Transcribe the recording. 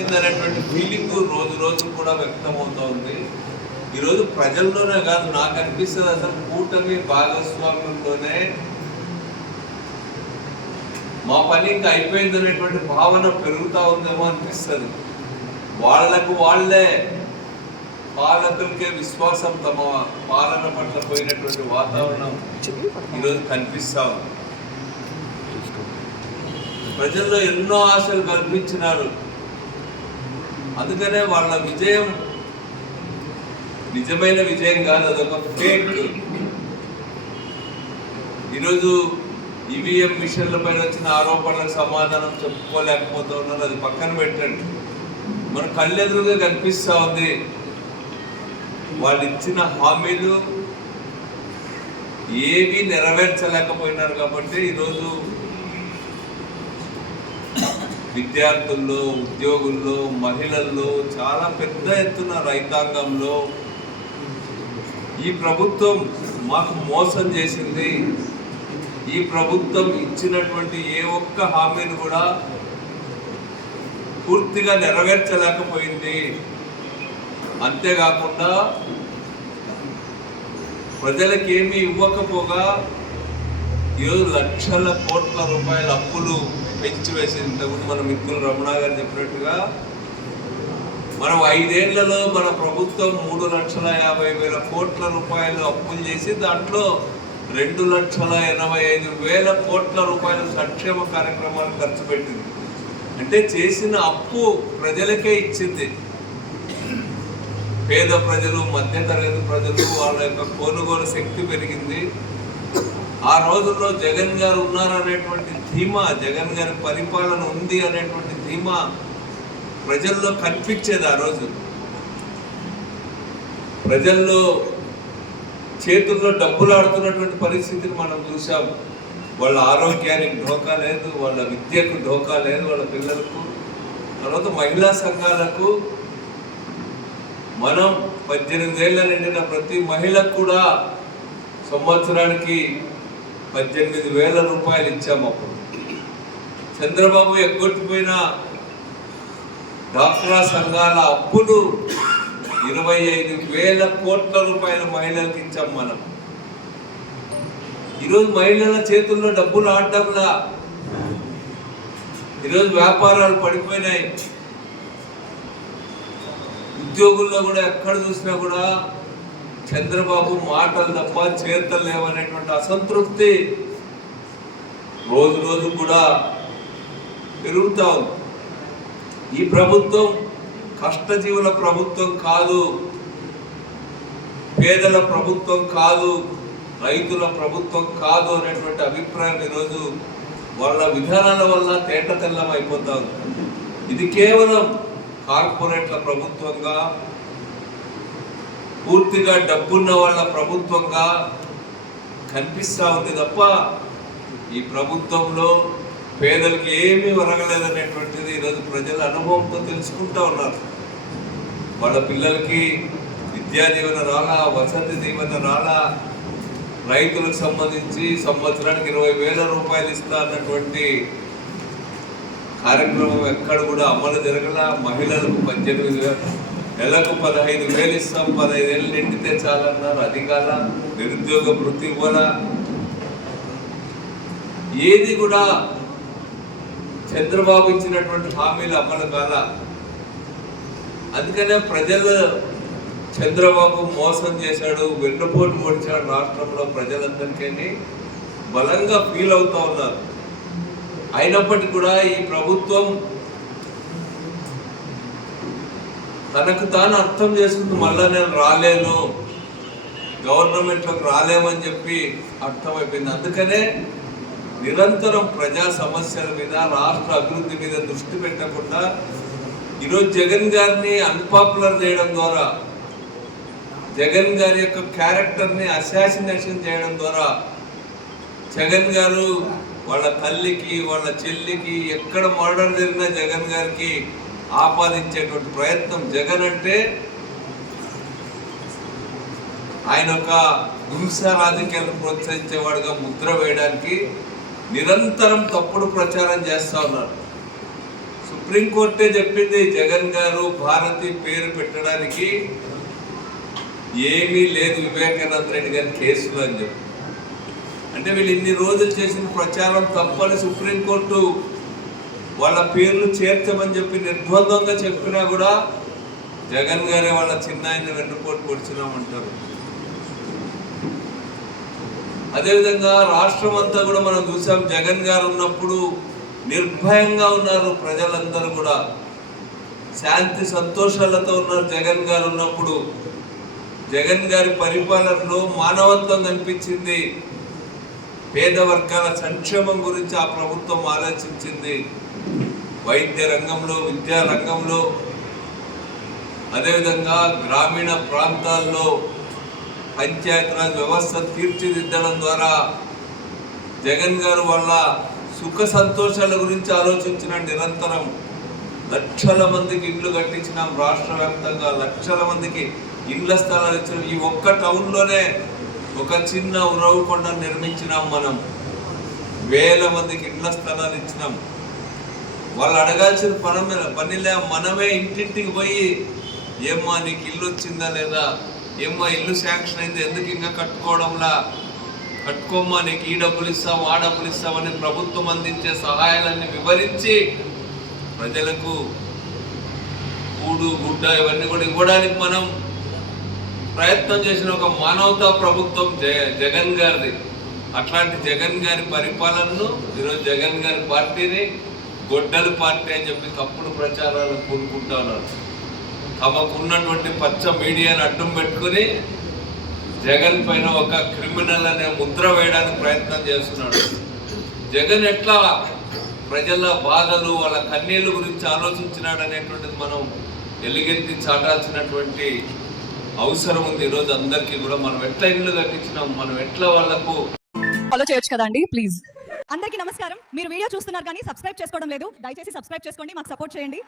అనేటువంటి ఫీలింగ్ రోజు రోజు కూడా వ్యక్తమవుతా ఉంది. ఈరోజు ప్రజల్లోనే కాదు, నాకు అనిపిస్తుంది అసలు కూటమి భాగస్వామ్యంలోనే మా పని ఇంకా అయిపోయింది అనేటువంటి భావన పెరుగుతూ ఉందేమో అనిపిస్తుంది. వాళ్లకు వాళ్లే పాలకులకే విశ్వాసం తమ పాలన పట్ల పోయినటువంటి వాతావరణం ఈరోజు కనిపిస్తా ఉంది. ప్రజల్లో ఎన్నో ఆశలు కల్పించినారు. అందుకనే వాళ్ళ విజయం నిజమైన విజయం కాదు, అదొక ఫేక్. ఈరోజు ఈవీఎం మిషన్ల పైన వచ్చిన ఆరోపణలకు సమాధానం చెప్పుకోలేకపోతూ ఉన్నారు. అది పక్కన పెట్టండి, మన కళ్ళెదురుగా కనిపిస్తూ ఉంది. వాళ్ళు ఇచ్చిన హామీలు ఏవి నెరవేర్చలేకపోయినారు. కాబట్టి ఈరోజు విద్యార్థుల్లో, ఉద్యోగుల్లో, మహిళల్లో, చాలా పెద్ద ఎత్తున రైతాంగంలో ఈ ప్రభుత్వం మాకు మోసం చేసింది, ఈ ప్రభుత్వం ఇచ్చినటువంటి ఏ ఒక్క హామీని కూడా పూర్తిగా నెరవేర్చలేకపోయింది, అంతేకాకుండా ప్రజలకు ఏమీ ఇవ్వకపోగా ఈరోజు లక్షల కోట్ల రూపాయల అప్పులు పెంచి వేసింది. ఇంతకుముందు మన మిత్రులు రమణ గారు చెప్పినట్టుగా మనం 5 ఏళ్లలో మన ప్రభుత్వం 3,50,000 కోట్ల రూపాయలు అప్పులు చేసి దాంట్లో 2,85,000 కోట్ల రూపాయల సంక్షేమ కార్యక్రమాలు ఖర్చు పెట్టింది. అంటే చేసిన అప్పు ప్రజలకే ఇచ్చింది. పేద ప్రజలు, మధ్యతరగతి ప్రజలు, వాళ్ళ యొక్క కొనుగోలు శక్తి పెరిగింది. ఆ రోజుల్లో జగన్ గారు ఉన్నారనేటువంటి ధీమా, జగన్ గారి పరిపాలన ఉంది అనేటువంటి ధీమా ప్రజల్లో కనిపించేది. ఆ రోజు ప్రజల్లో చేతుల్లో డబ్బులు ఆడుతున్నటువంటి పరిస్థితిని మనం చూసాం. వాళ్ళ ఆరోగ్యానికి ఢోకా లేదు, వాళ్ళ విద్యకు ఢోకా లేదు, వాళ్ళ పిల్లలకు. తర్వాత మహిళా సంఘాలకు మనం 18 ఏళ్ళ నిండిన ప్రతి మహిళకు కూడా సంవత్సరానికి 18,000 రూపాయలు ఇచ్చాము. అప్పుడు చంద్రబాబు ఎగ్గొట్టిపోయిన డాక్టరా సంఘాల అప్పులు 25,000 కోట్ల రూపాయల మహిళలకు ఇచ్చాం మనం. ఈరోజు మహిళల చేతుల్లో డబ్బులు ఆడడంలా ఈరోజు వ్యాపారాలు పడిపోయినాయి. ఉద్యోగుల్లో కూడా ఎక్కడ చూసినా కూడా చంద్రబాబు మాటలు తప్ప చేతలు లేవనేటువంటి అసంతృప్తి రోజు రోజు కూడా పెరుగుతా ఉంది. ఈ ప్రభుత్వం కష్టజీవుల ప్రభుత్వం కాదు, పేదల ప్రభుత్వం కాదు, రైతుల ప్రభుత్వం కాదు అనేటువంటి అభిప్రాయం ఈరోజు వాళ్ళ విధానాల వల్ల తేట తెల్లం అయిపోతా ఉంది. ఇది కేవలం కార్పొరేట్ల ప్రభుత్వంగా, పూర్తిగా డబ్బున్న వాళ్ళ ప్రభుత్వంగా కనిపిస్తూ ఉంది తప్ప ఈ ప్రభుత్వంలో పేదలకు ఏమీ ఒరగలేదనేటువంటిది ఈరోజు ప్రజల అనుభవంతో తెలుసుకుంటూ ఉన్నారు. వాళ్ళ పిల్లలకి విద్యా దీవెన రాలా, వసతి దీవెన రాలా, రైతులకు సంబంధించి సంవత్సరానికి 20,000 రూపాయలు ఇస్తా అన్నటువంటి కార్యక్రమం ఎక్కడ కూడా అమలు జరగల. మహిళలకు 18,000, నెలకు 15,000 ఇస్తాం, 15 ఏళ్ళు నిండితే చాలన్నారు, అది కాల. నిరుద్యోగ వృత్తి ఇవ్వాలా, ఏది కూడా చంద్రబాబు ఇచ్చినటువంటి హామీలు అమలు కాల. అందుకనే ప్రజలు చంద్రబాబు మోసం చేశాడు, వెన్నుపోటు పొడిచాడు రాష్ట్రంలో ప్రజలందరికీ బలంగా ఫీల్ అవుతూ ఉన్నారు. అయినప్పటికీ కూడా ఈ ప్రభుత్వం తనకు తాను అర్థం చేసుకుంటూ మళ్ళా నేను రాలేను, గవర్నమెంట్లోకి రాలేమని చెప్పి అర్థమైపోయింది. అందుకనే నిరంతరం ప్రజా సమస్యల మీద, రాష్ట్ర అభివృద్ధి మీద దృష్టి పెట్టకుండా ఈరోజు జగన్ గారిని అన్పాపులర్ చేయడం ద్వారా, జగన్ గారి యొక్క క్యారెక్టర్ని అసాసినేషన్ చేయడం ద్వారా, జగన్ గారు వాళ్ళ తల్లికి, వాళ్ళ చెల్లికి ఎక్కడ మర్డర్ జరిగినా జగన్ గారికి ఆపాదించేటువంటి ప్రయత్నం. జగన్ అంటే ఆయన ఒక హింస రాజకీయాలను ప్రోత్సహించేవాడుగా ముద్ర వేయడానికి నిరంతరం తప్పుడు ప్రచారం చేస్తూ ఉన్నారు. సుప్రీంకోర్టే చెప్పింది జగన్ గారు భారతి పేరు పెట్టడానికి ఏమీ లేదు వివేకానంద రెడ్డి గారి కేసులు అని చెప్పి. అంటే వీళ్ళు ఇన్ని రోజులు చేసిన ప్రచారం తప్పని సుప్రీంకోర్టు వాళ్ళ పేర్లు చేర్చమని చెప్పి నిర్బంధంగా చెప్పినా కూడా జగన్ గారే వాళ్ళ చిన్న ఆయన వెన్నుపోటు పొడిచినామంటారు. అదేవిధంగా రాష్ట్రం అంతా కూడా మనం చూసాం, జగన్ గారు ఉన్నప్పుడు నిర్భయంగా ఉన్నారు ప్రజలందరూ కూడా, శాంతి సంతోషాలతో ఉన్నారు. జగన్ గారు ఉన్నప్పుడు జగన్ గారి పరిపాలనలో మానవత్వం కనిపించింది. పేద వర్గాల సంక్షేమం గురించి ఆ ప్రభుత్వం ఆలోచించింది. వైద్య రంగంలో, విద్యా రంగంలో, అదేవిధంగా గ్రామీణ ప్రాంతాల్లో పంచాయతీరాజ్ వ్యవస్థ తీర్చిదిద్దడం ద్వారా జగన్ గారు వాళ్ళ సుఖ సంతోషాల గురించి ఆలోచించిన నిరంతరం లక్షల మందికి ఇండ్లు కట్టించినాం. రాష్ట్ర వ్యాప్తంగా లక్షల మందికి ఇండ్ల స్థలాలు ఇచ్చినాం. ఈ ఒక్క టౌన్లోనే ఒక చిన్న ఉరవకొండ నిర్మించినాం. మనం వేల మందికి ఇండ్ల స్థలాలు ఇచ్చినాం. వాళ్ళు అడగాల్సిన పనిలే, మనమే ఇంటింటికి పోయి ఏమ్మా నీకు ఇల్లు వచ్చిందా లేదా, ఏమ్మా ఇల్లు శాంక్షన్ అయింది, ఎందుకు ఇంకా కట్టుకోవడంలా, కట్టుకోమ్మా నీకు ఈ డబ్బులు ఇస్తాం ఆ డబ్బులు ఇస్తామని ప్రభుత్వం అందించే సహాయాలన్నీ వివరించి ప్రజలకు కూడు గుడ్డ ఇవన్నీ కూడా ఇవ్వడానికి మనం ప్రయత్నం చేసిన ఒక మానవతా ప్రభుత్వం జగన్ గారిది. అట్లాంటి జగన్ గారి పరిపాలనను ఈరోజు జగన్ గారి పార్టీని గొడ్డలి పార్టీ అని చెప్పి తప్పుడు ప్రచారాలు కూరుకుంటా ఉన్నారు. తమకున్నటువంటి పచ్చ మీడియాను అడ్డం పెట్టుకుని జగన్ పైన ఒక క్రిమినల్ అనే ముద్ర వేయడానికి ప్రయత్నం చేస్తున్నాడు. జగన్ ఎట్లా ప్రజల బాధలు, వాళ్ళ కన్నీళ్ళ గురించి ఆలోచించినాడు అనేటువంటిది మనం ఎలుగెత్తి చాటాల్సినటువంటి అవసరం ఉంది. ఈరోజు అందరికీ కూడా మనం ఎట్లా ఇల్లు కట్టించినాం, మనం ఎట్లా వాళ్ళకు ఫాలో చేయొచ్చు కదండి ప్లీజ్. అందరికీ నమస్కారం. మీరు వీడియో చూస్తున్నారు కానీ సబ్స్క్రైబ్ చేసుకోవడం లేదు. దయచేసి సబ్స్క్రైబ్ చేసుకోండి, మాకు సపోర్ట్ చేయండి.